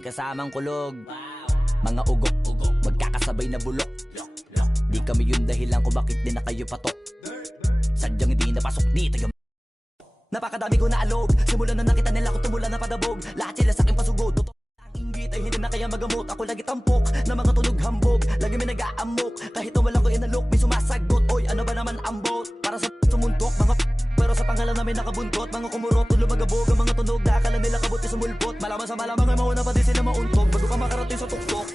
Kasamang kulog, mga ugok, magkakasabay na bulok. Di kami yung dahilan kung bakit din na kayo patok. Sadyang hindi napasok dito yung napakadami ko na alog. Simulan na nakita nila ko tumula na padabog. Lahat sila sa aking pasugod. Ang inggit ay hindi na kaya magamot. Ako lagi tampok na mga tunog hambog. Lagi may nag-aamok. Kahit na walang ko inalok, may sumasagot. Oy, ano ba naman ang bot? Para sa sumuntok, mga pero sa pangalan namin nakabuntot. Mga kumurot, lumagabog. Ang mga tunog na akala nila kabuti sumulpot. Malaman sa malamang ay mauna pa din sila mauntog. Bago pa makarating sa tuktok,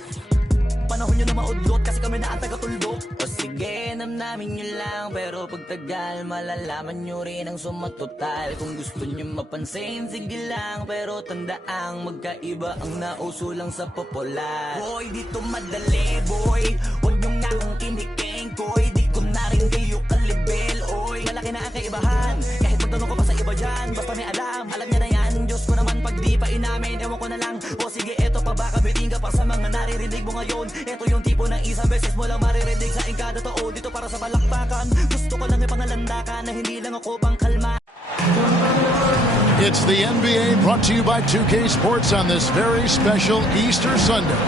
panahon nyo na maudlot kasi kami na ang taga-tuldok. O sige, namnamin nyo lang, pero pagtagal malalaman nyo rin ang sumatotal. Kung gusto nyo mapansin, sige lang, pero tandaang magkaiba ang nauso lang sa popular. Boy, dito madali, boy, huwag nyo nga akong kinikeng, koy. Di ko na rin kayo kalibel, oy. Malaki na ang kaibahan, kahit magtanong ko pa sa iba dyan. Basta may alam nyo na yan. Diyos ko naman pag di pa inamin, ewan ko na lang. O sige, eto pa baka biting ka pa sa mga naririnig mo ngayon. Ito yung tipo ng isang beses mo lang maririnig sa ingkada totoo. Dito para sa palakpakan, gusto ko lang ipangalandakan na hindi lang ako pang kalma. It's the NBA brought to you by 2K Sports on this very special Easter Sunday.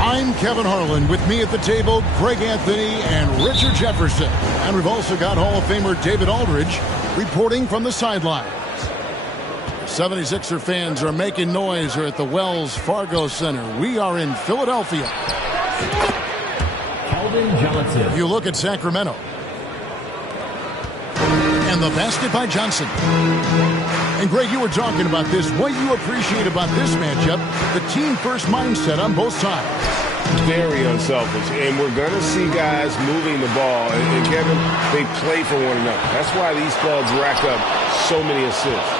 I'm Kevin Harlan. With me at the table, Greg Anthony and Richard Jefferson. And we've also got Hall of Famer David Aldridge reporting from the sidelines. 76er fans are making noise here at the Wells Fargo Center. We are in Philadelphia. Calvin Johnson. You look at Sacramento. And the basket by Johnson. And Greg, you were talking about this. What you appreciate about this matchup, the team-first mindset on both sides. Very unselfish. And we're going to see guys moving the ball. And Kevin, they play for one another. That's why these studs rack up so many assists.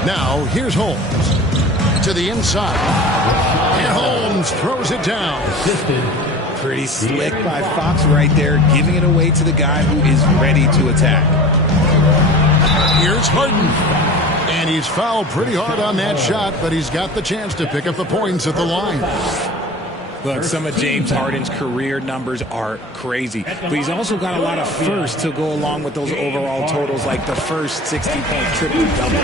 Now, here's Holmes to the inside. And Holmes throws it down. Pretty slick by Fox right there, giving it away to the guy who is ready to attack. Here's Harden. And he's fouled pretty hard on that shot, but he's got the chance to pick up the points at the line. Look, some of James Harden's career numbers are crazy, but he's also got a lot of firsts to go along with those overall totals, like the first 60-point triple-double.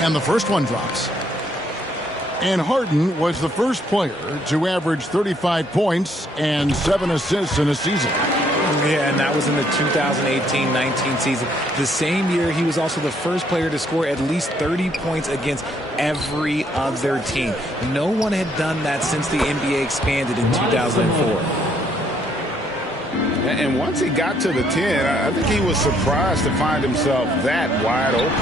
And the first one drops. And Harden was the first player to average 35 points and 7 assists in a season. Yeah, and that was in the 2018-19 season. The same year, he was also the first player to score at least 30 points against every other team. No one had done that since the NBA expanded in 2004. And once he got to the 10, I think he was surprised to find himself that wide open.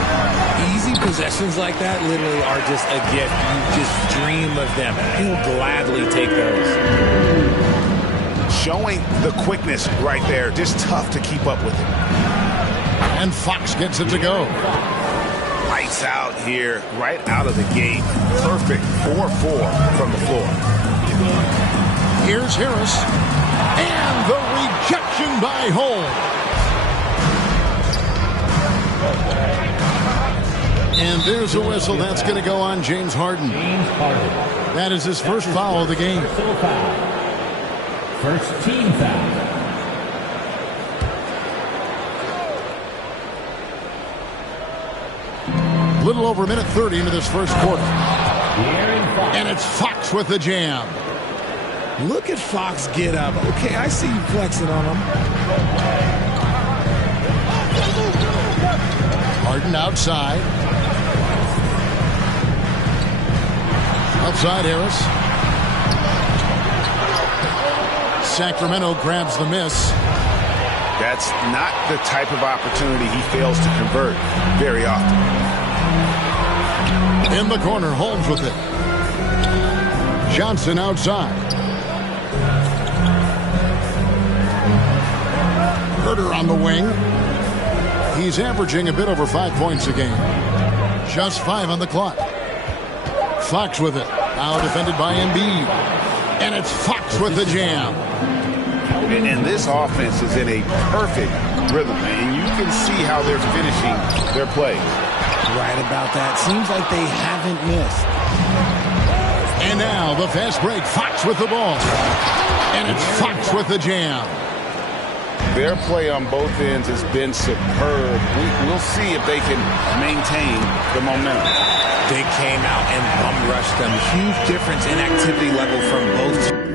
Easy possessions like that literally are just a gift. You just dream of them. He'll gladly take those. Showing the quickness right there. Just tough to keep up with him. And Fox gets it to go. Lights out here, right out of the gate. Perfect 4-4 from the floor. Here's Harris. And the rejection by Holmes. And there's a whistle. That's going to go on James Harden. That is his first foul of the game. First team foul. Little over a minute 30 into this first quarter. And it's Fox with the jam. Look at Fox get up. Okay, I see you flexing on him. Harden outside. Outside Harris. Sacramento grabs the miss. That's not the type of opportunity he fails to convert very often. In the corner, Holmes with it. Johnson outside. Herter on the wing. He's averaging a bit over 5 points a game. Just 5 on the clock. Fox with it. Now defended by Embiid. And it's Fox with the jam. And this offense is in a perfect rhythm, and you can see how they're finishing their play. Right about that. Seems like they haven't missed. And now the fast break. Fox with the ball. And it's Fox with the jam. Their play on both ends has been superb. We'll see if they can maintain the momentum. They came out and bum rushed them. Huge difference in activity level from both.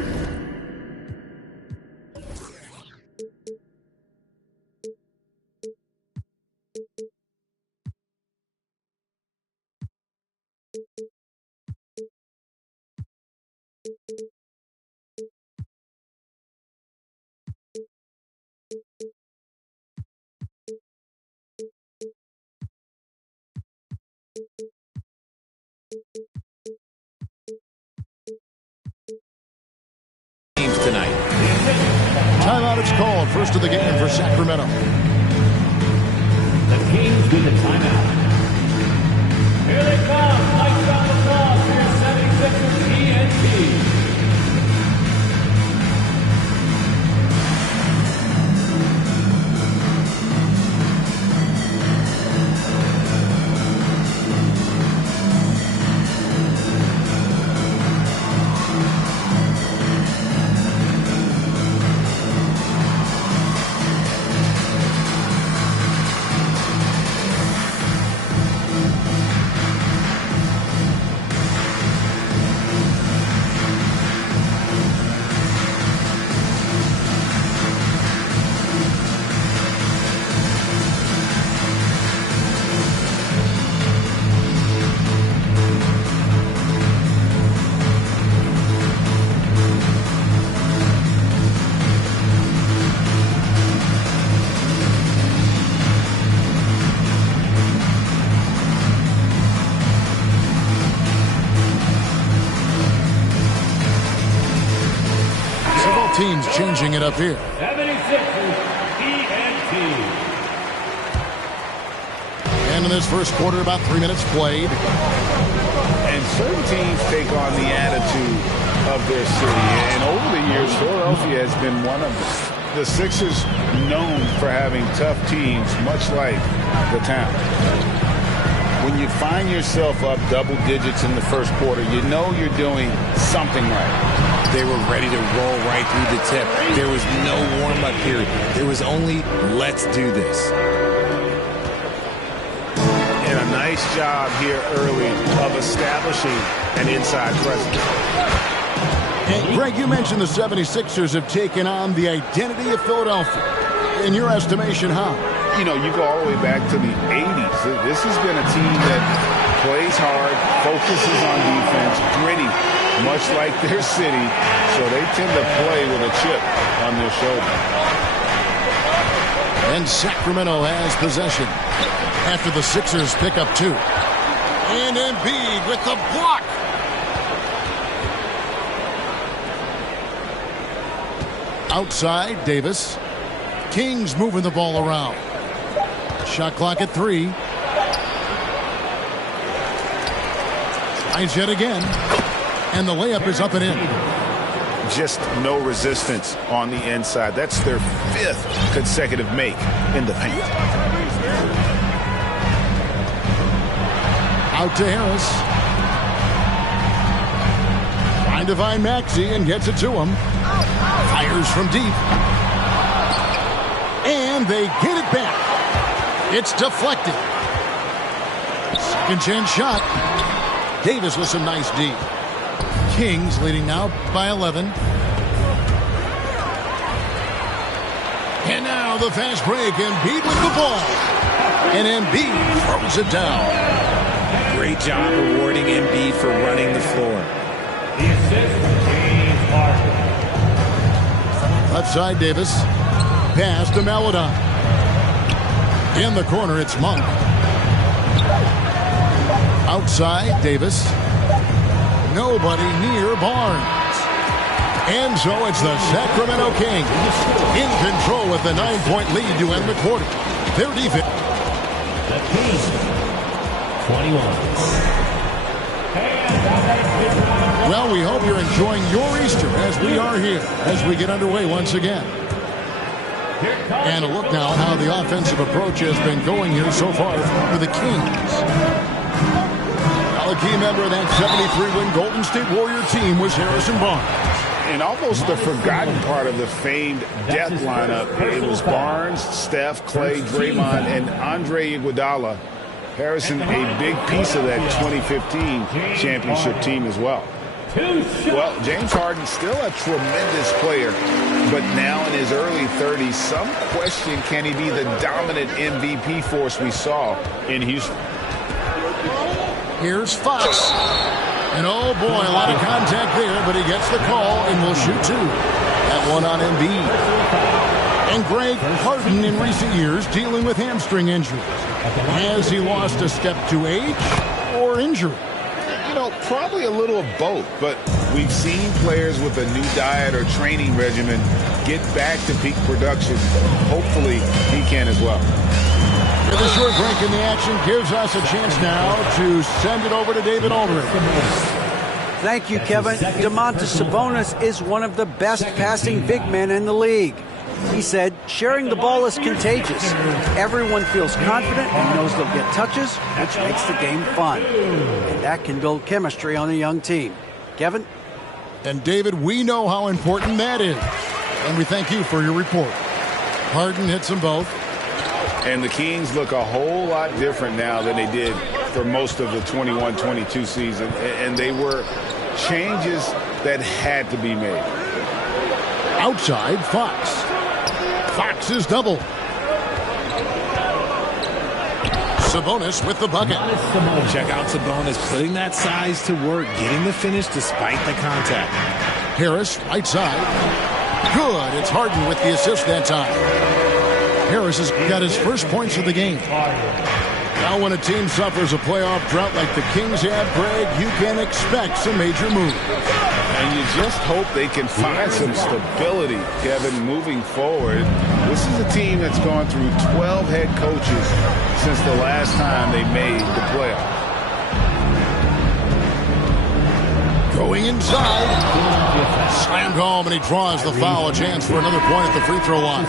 Teams tonight. Timeout is called. First of the game for Sacramento. The Kings with the timeout. Here they come. Lights on the ball. Here's 76ers TNT. Teams changing it up here. 76ers TNT. And in this first quarter, about 3 minutes played. And certain teams take on the attitude of their city. And over the years, Philadelphia has been one of them. The Sixers known for having tough teams, much like the town. When you find yourself up double digits in the first quarter, you know you're doing something right. They were ready to roll right through the tip. There was no warm-up period. There was only, let's do this. And a nice job here early of establishing an inside presence. And Greg, you mentioned the 76ers have taken on the identity of Philadelphia. In your estimation, how? You know, you go all the way back to the 80s. This has been a team that plays hard, focuses on defense, gritty, much like their city, so they tend to play with a chip on their shoulder. And Sacramento has possession after the Sixers pick up 2. And Embiid with the block. Outside, Davis. Kings moving the ball around. Shot clock at 3. Tries yet again. And the layup is up and in. Just no resistance on the inside. That's their 5th consecutive make in the paint. Out to Harris. Trying to find Maxey and gets it to him. Fires from deep. And they get it back. It's deflected. Second chance shot. Davis with some nice D. Kings leading now by 11. And now the fast break. Embiid with the ball. And Embiid throws it down. Great job rewarding Embiid for running the floor. The assist from James Harden. Left side, Davis. Pass to Maladon. In the corner, it's Monk. Outside, Davis. Nobody near Barnes. And so it's the Sacramento Kings in control with the 9-point lead to end the quarter. Their defense. The Kings, 21. Well, we hope you're enjoying your Easter as we are here as we get underway once again. And a look now at how the offensive approach has been going here so far for the Kings. Well, a key member of that 73-win Golden State Warrior team was Harrison Barnes. And almost the forgotten part of the famed death lineup, it was Barnes, Steph, Clay, Draymond, and Andre Iguodala. Harrison, a big piece of that 2015 championship team as well. Well, James Harden still a tremendous player, but now in his early 30s, some question, can he be the dominant MVP force we saw in Houston? Here's Fox. And oh boy, a lot of contact there, but he gets the call and will shoot two. That one on Embiid. And Greg, Harden in recent years dealing with hamstring injuries. Has he lost a step to age or injury? You know, probably a little of both, but we've seen players with a new diet or training regimen get back to peak production. Hopefully, he can as well. With a short break in the action gives us a chance now to send it over to David Aldridge. Thank you, Kevin. Domantas Sabonis is one of the best passing big men in the league. He said, sharing the ball is contagious. Everyone feels confident and knows they'll get touches, which makes the game fun. And that can build chemistry on a young team. Kevin? And David, we know how important that is. And we thank you for your report. Harden hits them both. And the Kings look a whole lot different now than they did for most of the 21-22 season. And they were changes that had to be made. Outside, Fox. Fox is double. Sabonis with the bucket. Check out Sabonis putting that size to work, getting the finish despite the contact. Harris, right side. Good. It's Harden with the assist that time. Harris has got his first points of the game. Now when a team suffers a playoff drought like the Kings have, Greg, you can expect some major moves. And you just hope they can find some stability, Kevin, moving forward. This is a team that's gone through 12 head coaches since the last time they made the playoffs. Going inside. Slammed home, and he draws the foul. A chance for another point at the free throw line.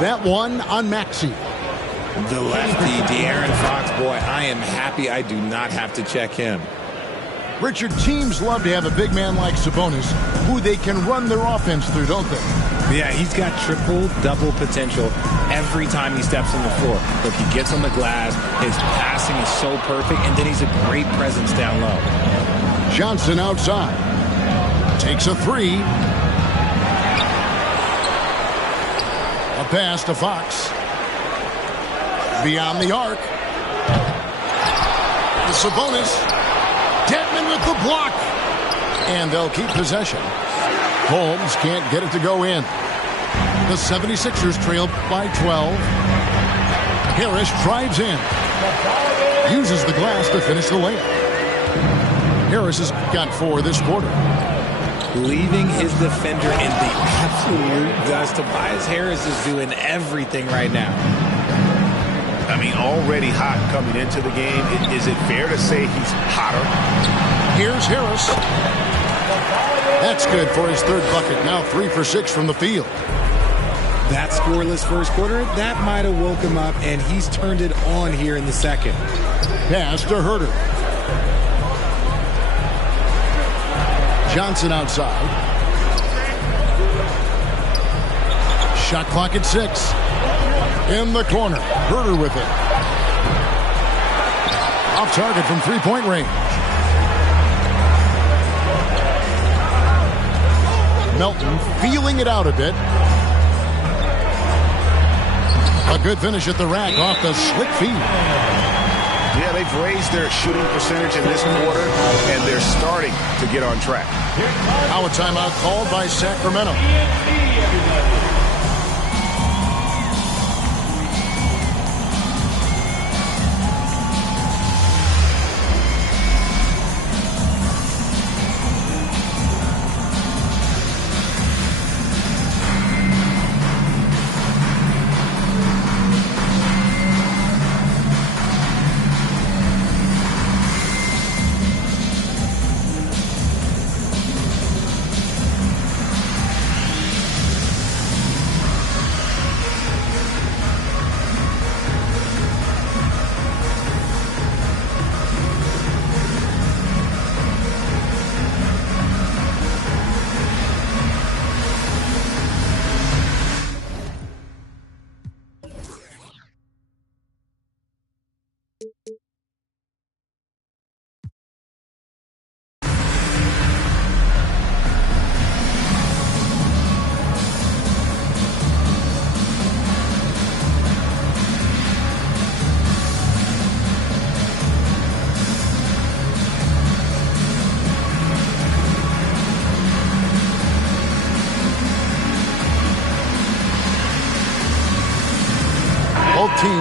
That one on Maxey. The lefty, De'Aaron Fox, boy, I am happy I do not have to check him. Richard, teams love to have a big man like Sabonis who they can run their offense through, don't they? Yeah, he's got triple-double potential every time he steps on the floor. Look, he gets on the glass, his passing is so perfect, and then he's a great presence down low. Johnson outside. Takes a three. A pass to Fox. Beyond the arc. Sabonis. Dedmon with the block. And they'll keep possession. Holmes can't get it to go in. The 76ers trail by 12. Harris drives in. Uses the glass to finish the layup. Harris has got 4 this quarter. Leaving his defender in the absolute dust. Tobias Harris is doing everything right now. I mean, already hot coming into the game. Is it fair to say he's hotter? Here's Harris. That's good for his third bucket. Now 3 for 6 from the field. That scoreless first quarter, that might have woke him up, and he's turned it on here in the second. Pass to Herter. Johnson outside. Shot clock at 6. In the corner. Herter with it. Off target from three-point range. Melton feeling it out a bit. A good finish at the rack off the slick feed. Yeah, they've raised their shooting percentage in this quarter, and they're starting to get on track. Now a timeout called by Sacramento.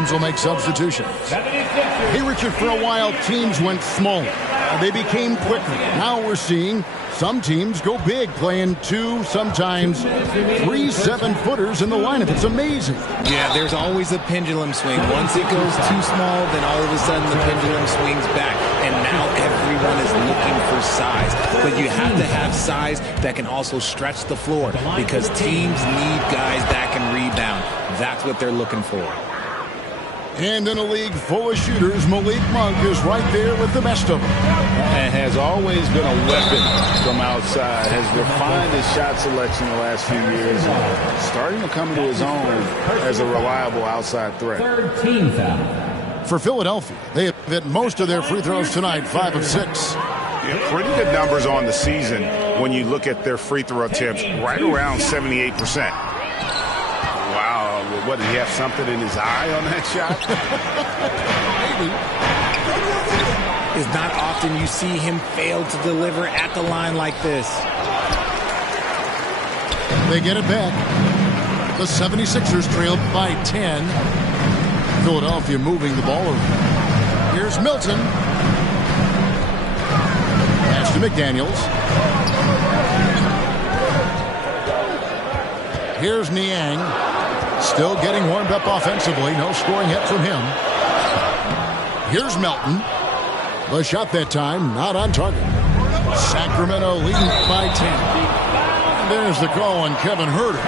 teams will make substitutions. Hey, Richard, for a while, teams went smaller. They became quicker. Now we're seeing some teams go big, playing 2, sometimes 3 7-footers in the lineup. It's amazing. Yeah, there's always a pendulum swing. Once it goes too small, then all of a sudden the pendulum swings back. And now everyone is looking for size. But you have to have size that can also stretch the floor because teams need guys that can rebound. That's what they're looking for. And in a league full of shooters, Malik Monk is right there with the best of them. And has always been a weapon from outside. Has refined his shot selection the last few years. And starting to come into his own as a reliable outside threat. Third team foul. For Philadelphia, they have hit most of their free throws tonight, 5 of 6. Yeah, pretty good numbers on the season when you look at their free throw attempts, right around 78%. Wow, what, did he have something in his eye on that shot? Maybe. It's not often you see him fail to deliver at the line like this. They get it back. The 76ers trail by 10. Philadelphia moving the ball over. Here's Milton. Pass to McDaniels. Here's Niang. Still getting warmed up offensively. No scoring hit from him. Here's Melton. The shot that time, not on target. Sacramento leading by 10. And there's the call on Kevin Huerter.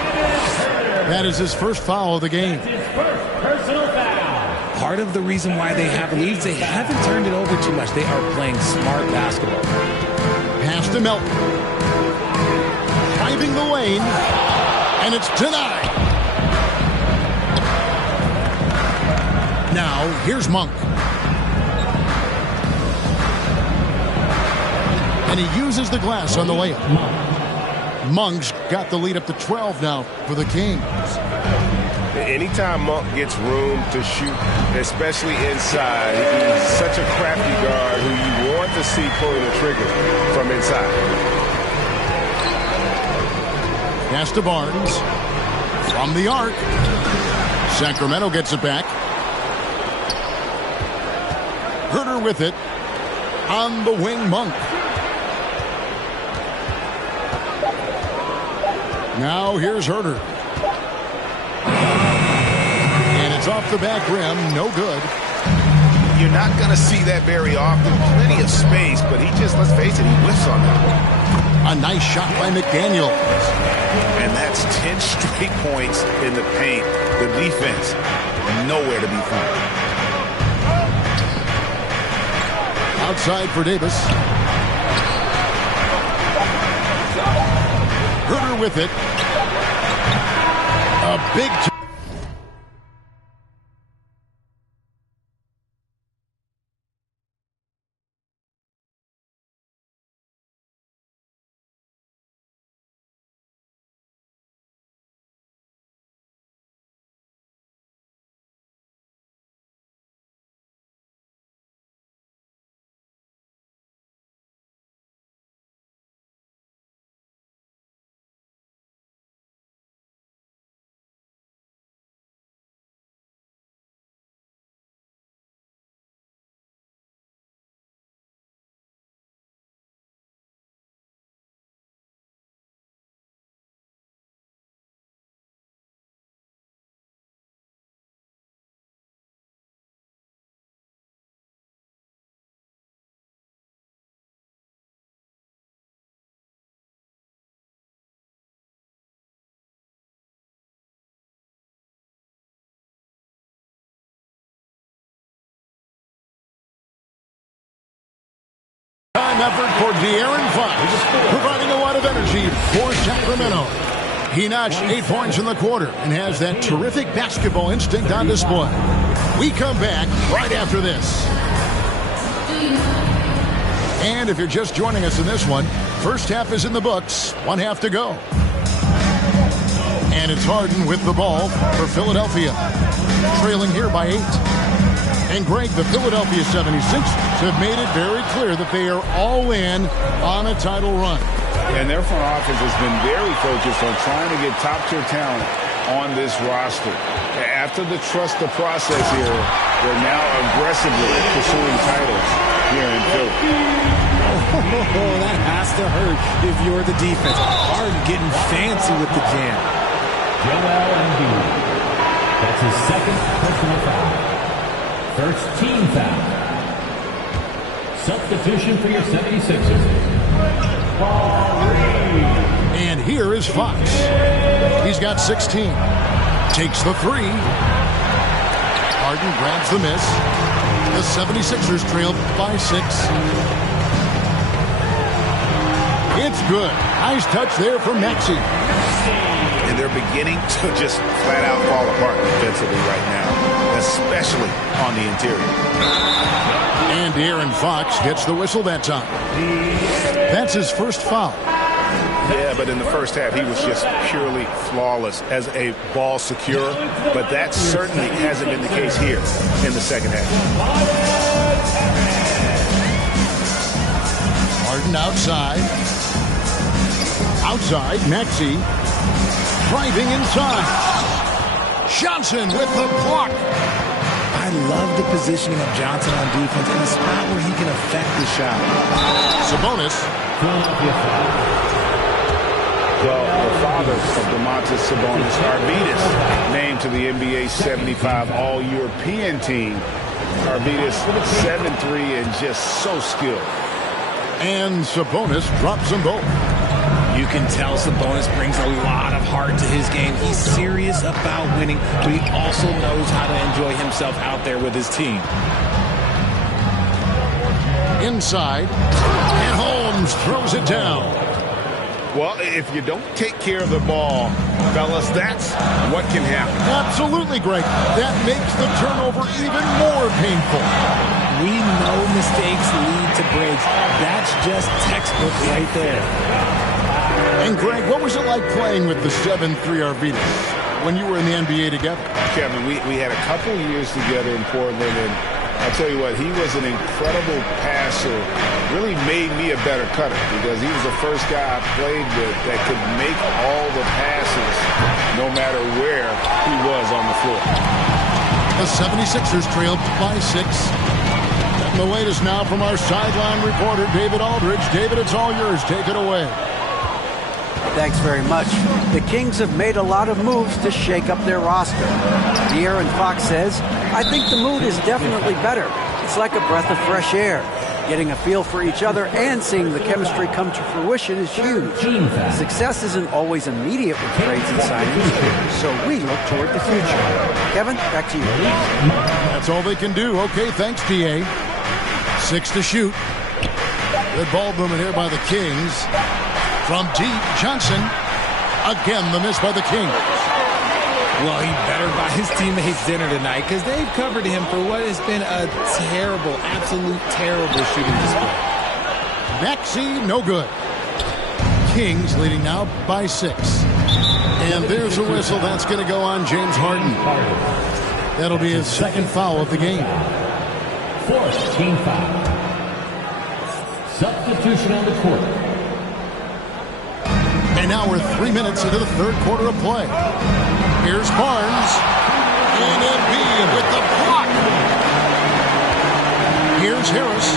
That is his first foul of the game. His first personal foul. Part of the reason why they have leads, they haven't turned it over too much. They are playing smart basketball. Pass to Melton. Driving the lane. And it's denied. Now, here's Monk. And he uses the glass on the layup. Monk's got the lead up to 12 now for the Kings. Anytime Monk gets room to shoot, especially inside, he's such a crafty guard who you want to see pulling the trigger from inside. Pass to Barnes. From the arc. Sacramento gets it back. Huerter with it. On the wing, Monk. Now here's Huerter. And it's off the back rim. No good. You're not going to see that very often. Plenty of space, but he just, let's face it, he whiffs on that one. A nice shot by McDaniel. And that's 10 straight points in the paint. The defense, nowhere to be found. Outside for Davis. Huerter with it. A big time effort for De'Aaron Fox, providing a lot of energy for Sacramento. He notched 8 points in the quarter and has that terrific basketball instinct on display. We come back right after this. And if you're just joining us in this one, first half is in the books, 1 half to go. And it's Harden with the ball for Philadelphia, trailing here by 8. And Greg, the Philadelphia 76ers have made it very clear that they are all in on a title run. And their front office has been very focused on trying to get top-tier talent on this roster. After the trust the process here, they're now aggressively pursuing titles here in Philly. Oh, that has to hurt if you're the defense. Harden getting fancy with the jam. Joel Embiid. That's his second personal foul. First team foul. Substitution for your 76ers. Paul Reed. And here is Fox. He's got 16. Takes the three. Harden grabs the miss. The 76ers trail by 6. It's good. Nice touch there from Maxey. And they're beginning to just flat out fall apart defensively right now, especially on the interior. And Aaron Fox gets the whistle that time. That's his first foul. Yeah, but in the first half, he was just purely flawless as a ball securer. But that certainly hasn't been the case here in the second half. Harden outside. Outside, Maxey. Driving inside. Johnson with the block. I love the positioning of Johnson on defense in a spot where he can affect the shot. Sabonis. Well, the father of Domantas Sabonis, Arvydas, named to the NBA 75 All-European team. Arvydas 7'3" and just so skilled. And Sabonis drops them both. You can tell Sabonis brings a lot of heart to his game. He's serious about winning, but he also knows how to enjoy himself out there with his team. Inside, and Holmes throws it down. Well, if you don't take care of the ball, fellas, that's what can happen. Absolutely, Greg. That makes the turnover even more painful. We know mistakes lead to breaks. That's just textbook right there. And Greg, what was it like playing with the 7'3" Arvydas when you were in the NBA together? Kevin, we had a couple years together in Portland, and I'll tell you what, he was an incredible passer. Really made me a better cutter because he was the first guy I played with that could make all the passes no matter where he was on the floor. The 76ers trailed by 6. And the latest now from our sideline reporter, David Aldridge. David, it's all yours. Take it away. Thanks very much. The Kings have made a lot of moves to shake up their roster. De'Aaron Fox says, I think the mood is definitely better. It's like a breath of fresh air. Getting a feel for each other and seeing the chemistry come to fruition is huge. Success isn't always immediate with trades and signings, so we look toward the future. Kevin, back to you. That's all they can do. Okay, thanks, DA. 6 to shoot. Good ball movement here by the Kings. From deep, Johnson. Again, the miss by the Kings. Well, he better buy his teammates dinner tonight because they've covered him for what has been a terrible, absolute terrible shooting display. Maxey, no good. Kings leading now by 6. And there's a whistle. That's going to go on James Harden. That'll be his second foul of the game. Fourth team foul. Substitution on the court. And now we're 3 minutes into the third quarter of play. Here's Barnes. And Embiid with the block. Here's Harris.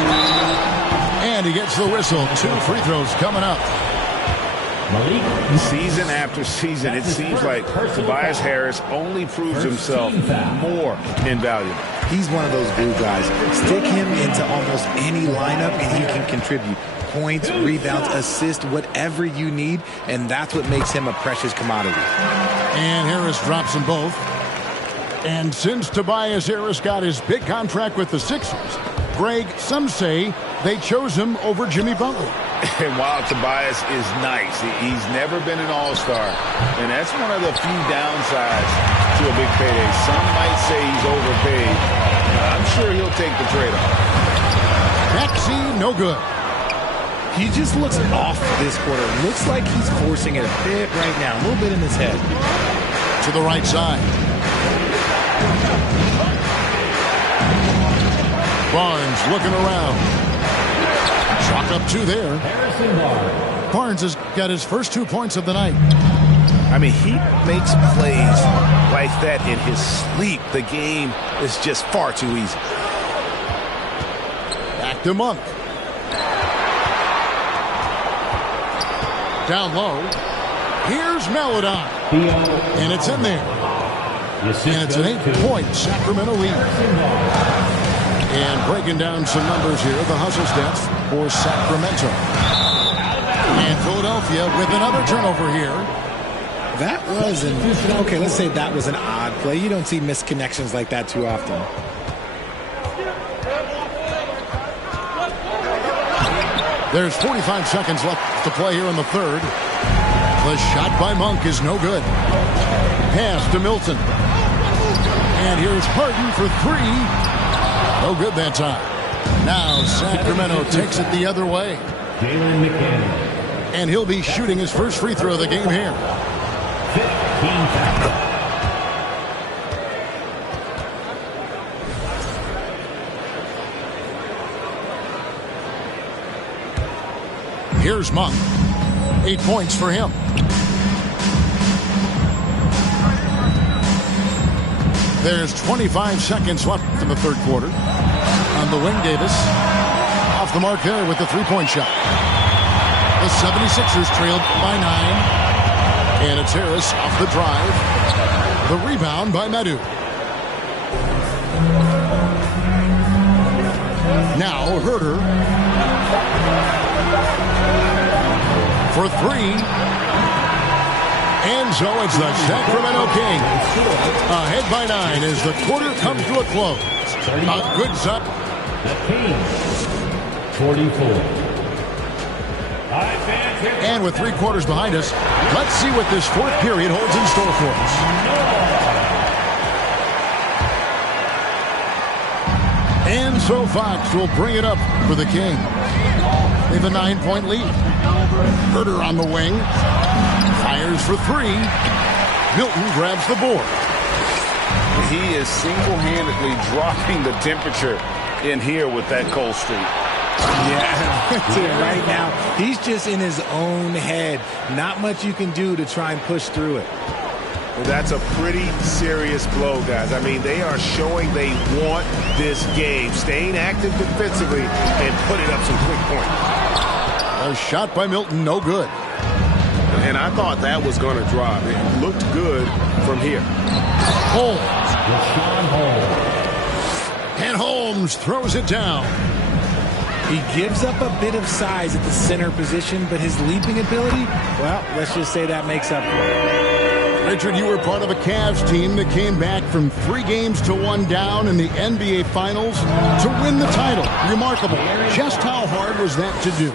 And he gets the whistle. 2 free throws coming up. Season after season, it seems like Tobias Harris only proves himself more invaluable. He's one of those glue guys. Stick him into almost any lineup and he can contribute. Points, rebounds, assists, whatever you need, and that's what makes him a precious commodity. And Harris drops them both. And since Tobias Harris got his big contract with the Sixers, Greg, some say they chose him over Jimmy Butler. And while Tobias is nice, he's never been an all-star, and that's one of the few downsides to a big payday. Some might say he's overpaid. I'm sure he'll take the trade-off. Maxey, no good. He just looks off this quarter. Looks like he's forcing it a bit right now. A little bit in his head. To the right side. Barnes looking around. Chalk up 2 there. Barnes has got his first 2 points of the night. I mean, he makes plays like that in his sleep. The game is just far too easy. Back to Monk. Down low. Here's Melodon. And it's in there. And it's an 8-point Sacramento lead. And breaking down some numbers here, the hustle stats for Sacramento. And Philadelphia with another turnover here. That was okay, let's say that was an odd play. You don't see misconnections like that too often. There's 45 seconds left to play here in the third. The shot by Monk is no good. Pass to Milton. And here's Harden for three. No good that time. Now Sacramento takes it the other way. And he'll be shooting his first free throw of the game here. 15 seconds. Here's Monk. 8 points for him. There's 25 seconds left in the third quarter. On the wing, Davis. Off the mark there with the three-point shot. The 76ers trailed by 9. And it's Harris off the drive. The rebound by Medu. Now Herter. For three. And so it's the Sacramento Kings ahead by 9 as the quarter comes to a close. A good shot. The Kings, 44. All right, fans, here And with 3 quarters behind us, let's see what this fourth period holds in store for us. And so Fox will bring it up for the Kings. They have a 9-point lead. Herter on the wing. Fires for three. Milton grabs the board. He is single-handedly dropping the temperature in here with that cold streak. Yeah, right now, he's just in his own head. Not much you can do to try and push through it. Well, that's a pretty serious blow, guys. I mean, they are showing they want this game, staying active defensively and putting up some quick points. A shot by Milton, no good. And I thought that was going to drop. It looked good from here. Holmes. Deshaun Holmes. And Holmes throws it down. He gives up a bit of size at the center position, but his leaping ability, well, let's just say that makes up for it. Richard, you were part of a Cavs team that came back from 3 games to 1 down in the NBA Finals to win the title. Remarkable. Just how hard was that to do?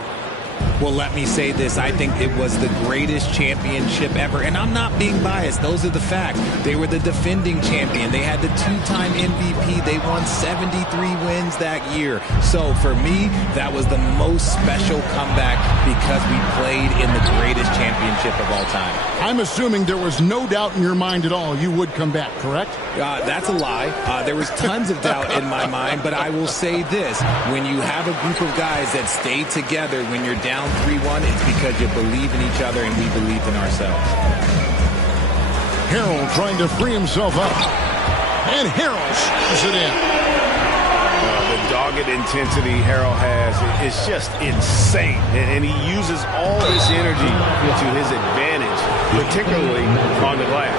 Well, let me say this. I think it was the greatest championship ever. And I'm not being biased. Those are the facts. They were the defending champion. They had the 2-time MVP. They won 73 wins that year. So for me, that was the most special comeback because we played in the greatest championship of all time. I'm assuming there was no doubt in your mind at all you would come back, correct? That's a lie. There was tons of doubt in my mind, but I will say this. When you have a group of guys that stay together when you're down 3-1, it's because you believe in each other and we believed in ourselves. Harrell trying to free himself up. And Harrell shoots it in. The dogged intensity Harrell has is just insane. And he uses all his energy to his advantage, particularly on the glass.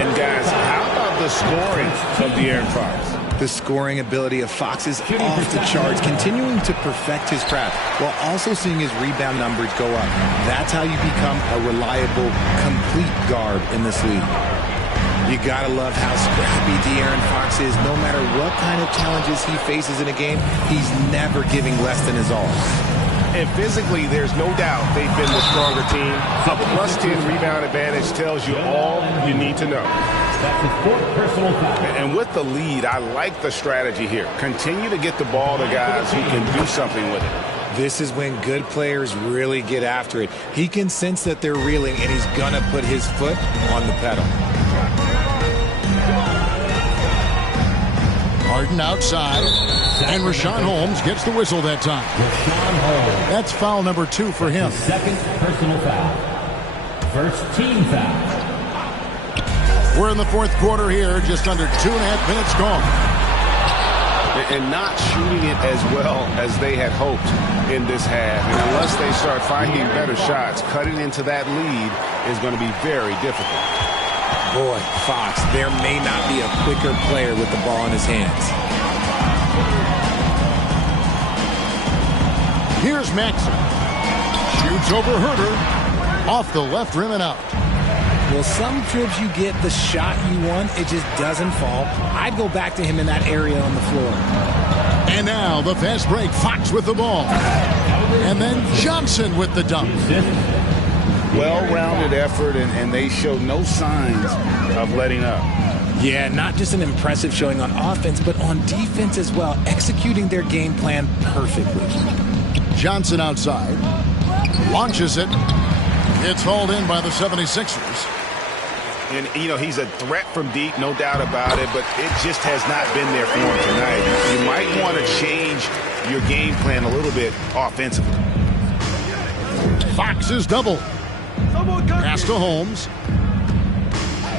And guys, how about the scoring of De'Aaron Fox? The scoring ability of Fox is off the charts, continuing to perfect his craft while also seeing his rebound numbers go up. That's how you become a reliable, complete guard in this league. You gotta love how scrappy De'Aaron Fox is. No matter what kind of challenges he faces in a game, he's never giving less than his all. And physically, there's no doubt they've been the stronger team. A +10 rebound advantage tells you all you need to know. That's his 4th personal foul. And with the lead, I like the strategy here. Continue to get the ball to guys who can do something with it. This is when good players really get after it. He can sense that they're reeling, and he's gonna put his foot on the pedal. Harden outside. And Rashawn Holmes gets the whistle that time. Deshaun Holmes. That's foul number 2 for him. His 2nd personal foul. First team foul. We're in the fourth quarter here, just under 2.5 minutes gone. And not shooting it as well as they had hoped in this half. And unless they start finding better shots, cutting into that lead is going to be very difficult. Boy, Fox, there may not be a quicker player with the ball in his hands. Here's Maxson. Shoots over Herter. Off the left rim and out. Well, some trips you get the shot you want, it just doesn't fall. I'd go back to him in that area on the floor. And now the fast break. Fox with the ball. And then Johnson with the dunk. Well-rounded effort, and they show no signs of letting up. Yeah, not just an impressive showing on offense, but on defense as well, executing their game plan perfectly. Johnson outside. Launches it. It's hauled in by the 76ers. And, you know, he's a threat from deep, no doubt about it, but it just has not been there for him tonight. You might want to change your game plan a little bit offensively. Fox is double. Pass to Holmes.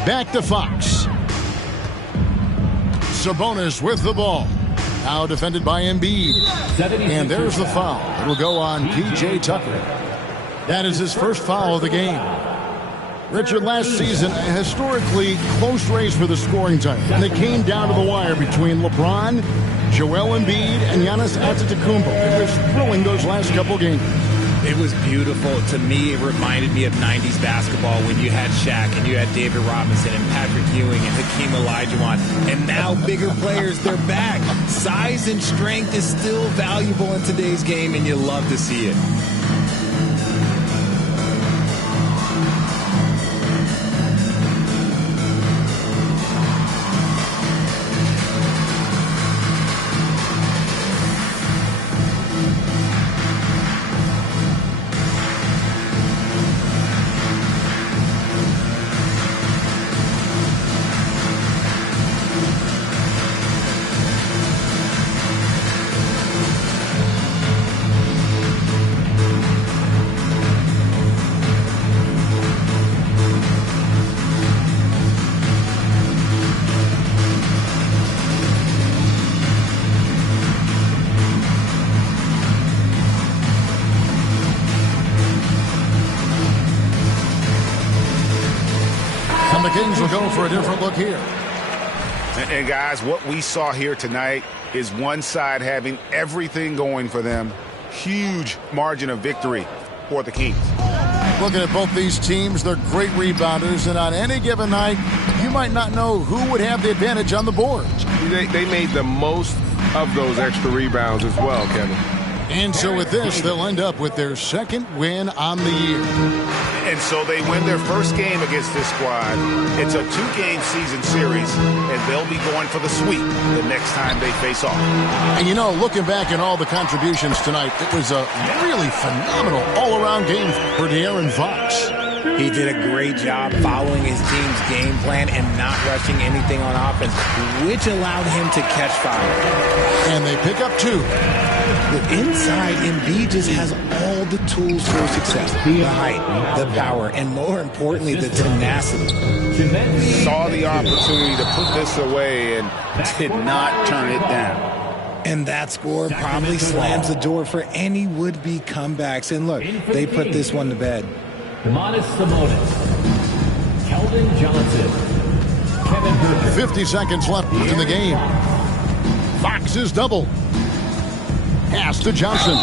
Back to Fox. Sabonis with the ball. Now defended by Embiid. And there's the foul. It'll go on P.J. Tucker. That is his first foul of the game. Richard, last season, a historically close race for the scoring title. And it came down to the wire between LeBron, Joel Embiid, and Giannis Antetokounmpo. It was thrilling those last couple games. It was beautiful. To me, it reminded me of 90s basketball when you had Shaq and you had David Robinson and Patrick Ewing and Hakeem Olajuwon. And now bigger players, they're back. Size and strength is still valuable in today's game, and you love to see it. And the Kings will go for a different look here. And guys, what we saw here tonight is one side having everything going for them. Huge margin of victory for the Kings. Looking at both these teams, they're great rebounders, and on any given night, you might not know who would have the advantage on the boards. They made the most of those extra rebounds as well, Kevin. And so with this, they'll end up with their second win on the year. And so they win their first game against this squad. It's a 2-game season series, and they'll be going for the sweep the next time they face off. And you know, looking back at all the contributions tonight, it was a really phenomenal all-around game for De'Aaron Fox. He did a great job following his team's game plan and not rushing anything on offense, which allowed him to catch fire. And they pick up 2. But inside, Embiid just has all the tools for success. The height, the power, and more importantly, the tenacity. Saw the opportunity to put this away and did not turn it down. And that score probably slams the door for any would-be comebacks. And look, they put this one to bed. Domantas Sabonis, Keldon Johnson, Kevin Herter. 50 seconds left in the game. Fox is double. Pass to Johnson.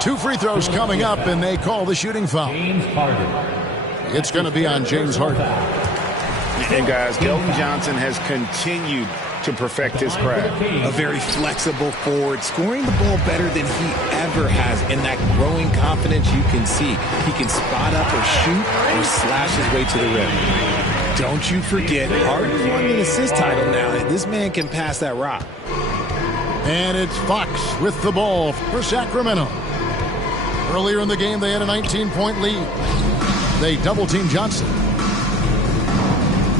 2 free throws coming up, and they call the shooting foul. James Harden. It's going to be on James Harden. And guys, Keldon Johnson has continued to perfect his craft. A very flexible forward, scoring the ball better than he ever has. In that growing confidence you can see. He can spot up or shoot or slash his way to the rim. Don't you forget, Harden's won the assist title now. This man can pass that rock. And it's Fox with the ball for Sacramento. Earlier in the game, they had a 19-point lead. They double-team Johnson.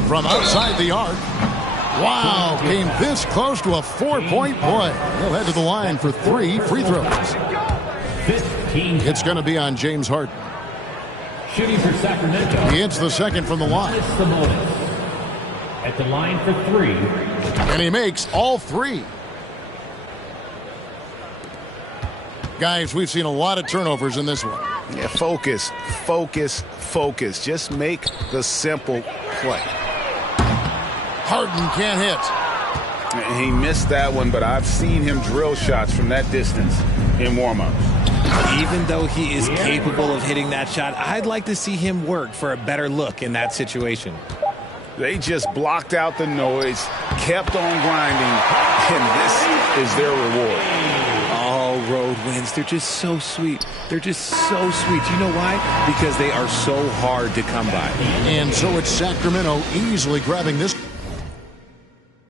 From outside the arc. Wow, came this close to a 4-point play. He'll head to the line for 3 free throws. It's going to be on James Harden. Shooting for Sacramento. He hits the second from the line. Sabonis. At the line for 3. And he makes all 3. Guys, we've seen a lot of turnovers in this one. Yeah, focus, focus, focus. Just make the simple play. Harden can't hit. He missed that one, but I've seen him drill shots from that distance in warm-ups. Even though he is capable of hitting that shot, I'd like to see him work for a better look in that situation. They just blocked out the noise, kept on grinding, and this is their reward. All road wins. They're just so sweet. They're just so sweet. You know why? Because they are so hard to come by. And so it's Sacramento easily grabbing this.